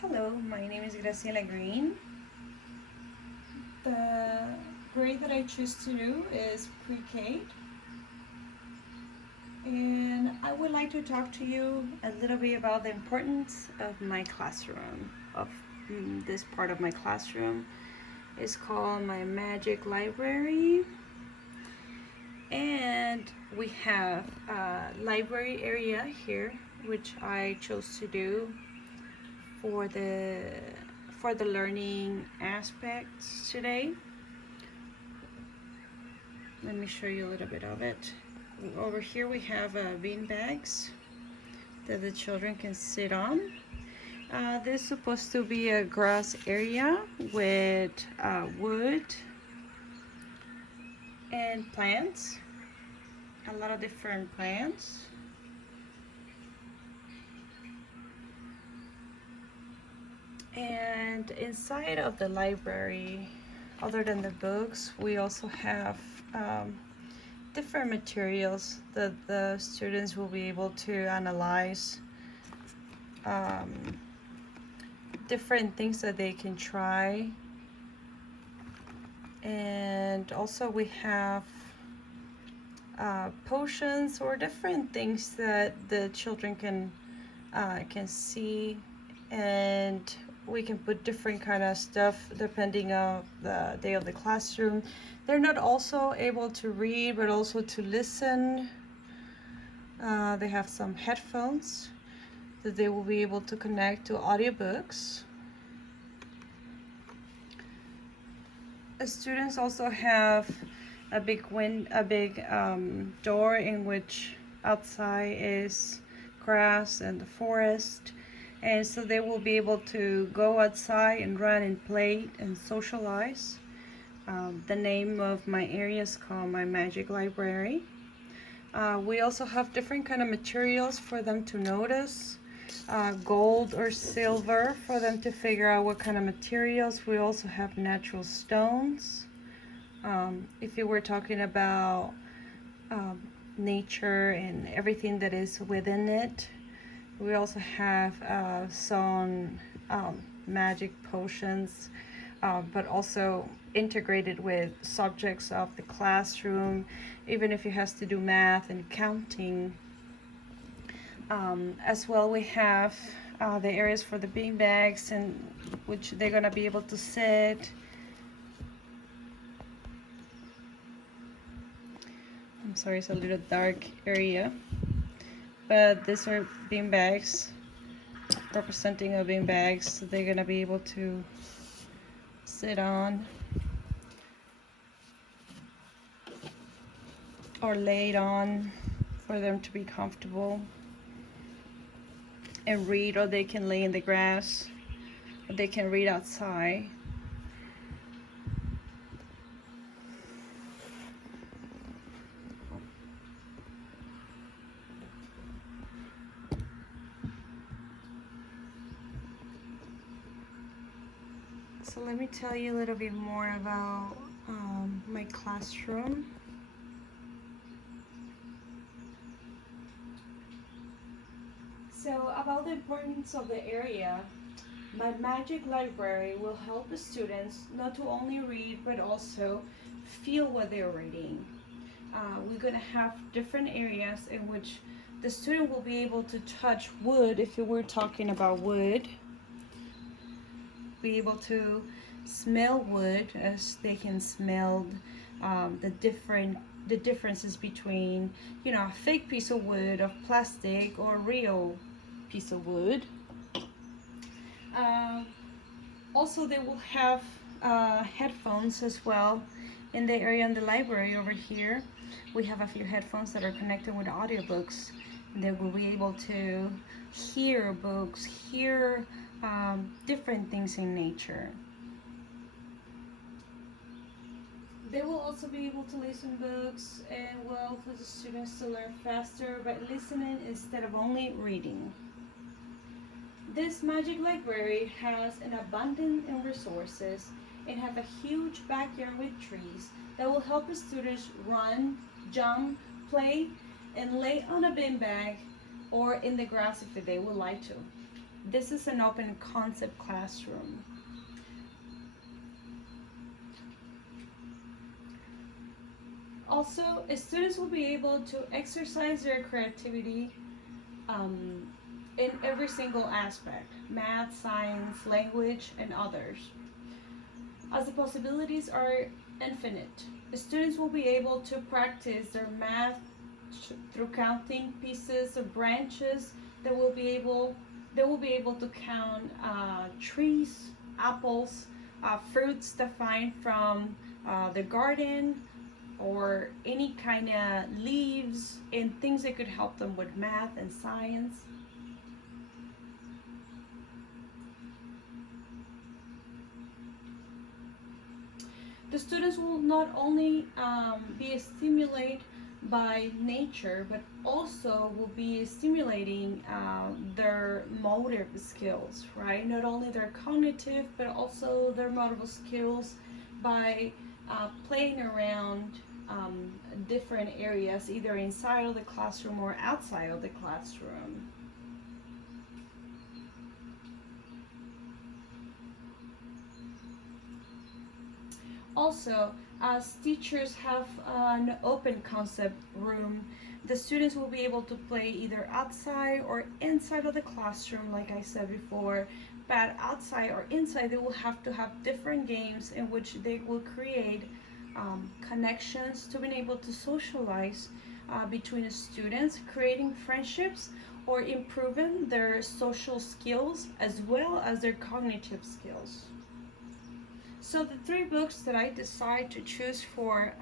Hello, my name is Graciela Green. The grade that I choose to do is pre-K, and I would like to talk to you a little bit about the importance of my classroom, of this part of my classroom. It's called my Magic Library, and we have a library area here, which I chose to do for the learning aspects today. Let me show you a little bit of it. Over here we have bean bags that the children can sit on. This is supposed to be a grass area with wood and plants, a lot of different plants. And inside of the library, other than the books, we also have different materials that the students will be able to analyze, different things that they can try. And also we have potions or different things that the children can see, and we can put different kind of stuff depending on the day of the classroom. They're not also able to read, but also to listen. They have some headphones that they will be able to connect to audiobooks. Students also have a big door in which outside is grass and the forest, and so they will be able to go outside and run and play and socialize. The name of my area is called my Magic Library. We also have different kind of materials for them to notice, gold or silver for them to figure out what kind of materials. We also have natural stones. If you were talking about nature and everything that is within it, we also have some magic potions, but also integrated with subjects of the classroom, even if it has to do math and counting. As well, we have the areas for the bean bags, in which they're gonna be able to sit. I'm sorry, it's a little dark area, but these are bean bags, representing of bean bags that they're gonna be able to sit on or laid on for them to be comfortable and read, or they can lay in the grass, or they can read outside. So let me tell you a little bit more about my classroom. So about the importance of the area, my Magic Library will help the students not to only read, but also feel what they're reading. We're gonna have different areas in which the student will be able to touch wood, if you were talking about wood, be able to smell wood, as they can smell the differences between, you know, a fake piece of wood, of plastic, or a real piece of wood. Also, they will have headphones as well in the area in the library. Over here we have a few headphones that are connected with audiobooks, and they will be able to hear books, hear different things in nature. They will also be able to listen books, and well, for the students to learn faster by listening instead of only reading. This Magic Library has an abundance in resources and have a huge backyard with trees that will help the students run, jump, play, and lay on a beanbag or in the grass if they would like to. This is an open concept classroom. Also, students will be able to exercise their creativity in every single aspect: math, science, language, and others. As the possibilities are infinite, students will be able to practice their math through counting pieces of branches. They will be able to count trees, apples, fruits that find from the garden, or any kind of leaves and things that could help them with math and science. The students will not only be stimulated by nature, but also will be stimulating their motor skills, right? Not only their cognitive, but also their motor skills by playing around different areas, either inside of the classroom or outside of the classroom. Also, as teachers have an open concept room, the students will be able to play either outside or inside of the classroom, like I said before. But outside or inside, they will have to have different games in which they will create connections to being able to socialize between the students, creating friendships or improving their social skills as well as their cognitive skills. So the three books that I decide to choose for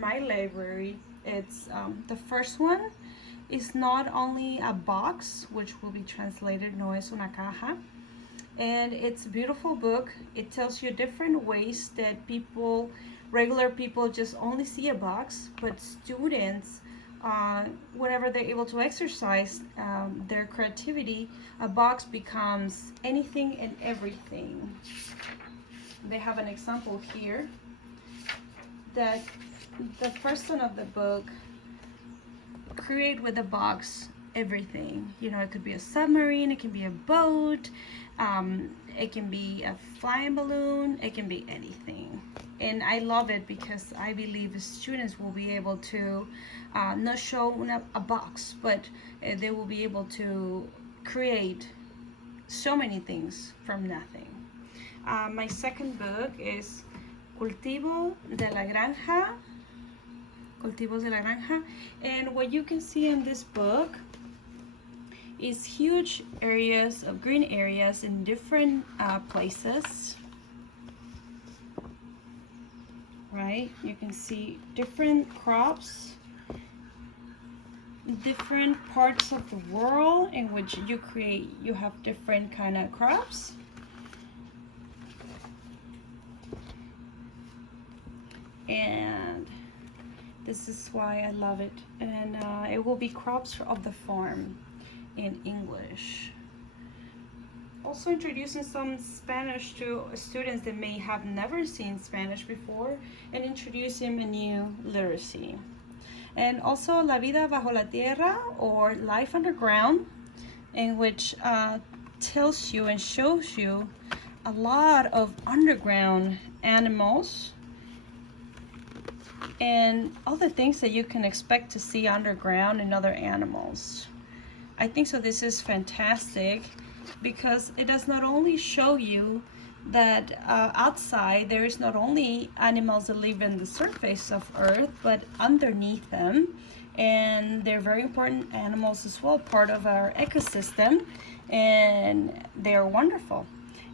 my library, it's the first one is Not Only a Box, which will be translated No es una caja, and it's a beautiful book. It tells you different ways that regular people just only see a box, but students, whenever they're able to exercise their creativity, a box becomes anything and everything. They have an example here that the person of the book create with a box everything. It could be a submarine, it can be a boat, it can be a flying balloon, it can be anything. And I love it because I believe students will be able to not show a box, but they will be able to create so many things from nothing. My second book is Cultivos de la Granja, and what you can see in this book is huge areas of green areas in different places, right? You can see different crops, different parts of the world in which you have different kind of crops. And this is why I love it. And it will be Crops of the Farm in English. Also introducing some Spanish to students that may have never seen Spanish before, and introducing a new literacy. And also La Vida Bajo la Tierra, or Life Underground, in which tells you and shows you a lot of underground animals and all the things that you can expect to see underground in other animals. I think so this is fantastic because it does not only show you that outside there is not only animals that live in the surface of Earth, but underneath them, and they're very important animals as well, part of our ecosystem, and they're wonderful.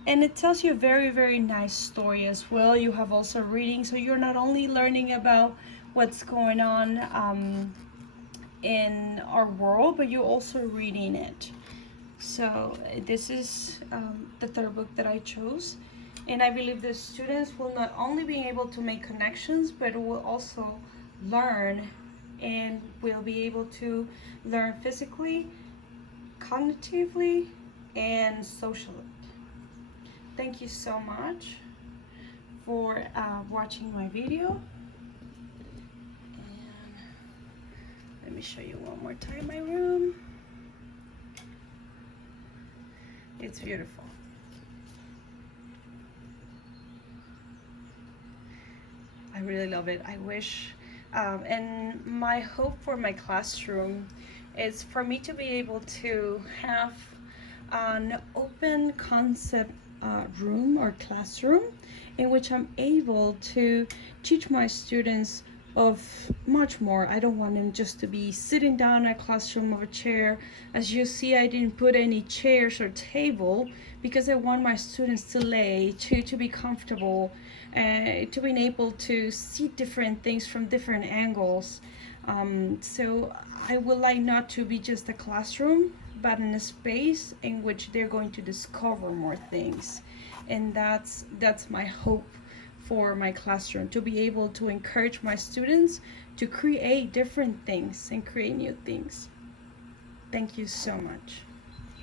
And it tells you a very, very nice story as well. You have also reading, so you're not only learning about what's going on in our world, but you're also reading it. So this is the third book that I chose. And I believe the students will not only be able to make connections, but will also learn, and will be able to learn physically, cognitively, and socially. Thank you so much for watching my video. And let me show you one more time my room. It's beautiful. I really love it. I wish, and my hope for my classroom is for me to be able to have an open concept room or classroom in which I'm able to teach my students of much more. I don't want them just to be sitting down in a classroom of a chair. As you see, I didn't put any chairs or table because I want my students to lay, to be comfortable, to being able to see different things from different angles. So I would like not to be just a classroom, but in a space in which they're going to discover more things. And that's my hope for my classroom, to be able to encourage my students to create different things and create new things. Thank you so much.